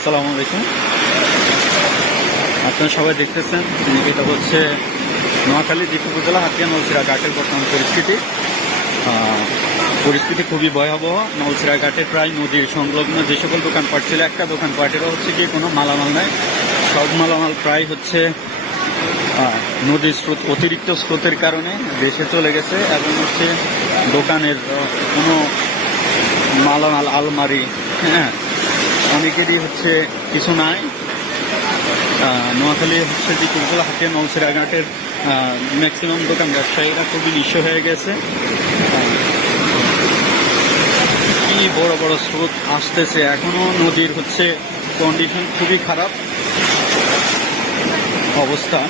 আসসালামু আলাইকুম। আপনারা সবাই দেখতেছেন এটা হচ্ছে নোয়াখালী দ্বীপ উপজেলা হাতিয়া নলছিরা ঘাটের বর্তমান পরিস্থিতি খুবই ভয়াবহ। নলছিরা ঘাটে প্রায় নদীর সংলগ্ন যে সকল দোকানপাট ছিল, একটা দোকানপাটেরও হচ্ছে কি কোনো মালামাল নাই। সব মালামাল প্রায় হচ্ছে নদীর স্রোত, অতিরিক্ত স্রোতের কারণে দেশে চলে গেছে এবং হচ্ছে দোকানের কোনো মালামাল, আলমারি, হ্যাঁ, অনেকেরই হচ্ছে কিছু নাই। নোয়াখালী হচ্ছে যে কুলতলা হাতিয়া নলছিরা ঘাটের ম্যাক্সিমাম দোকান ব্যবসায়ীরা খুবই নিঃস্ব হয়ে গেছে। কি বড় বড় স্রোত আসতেছে, এখনো নদীর হচ্ছে কন্ডিশন খুবই খারাপ অবস্থা।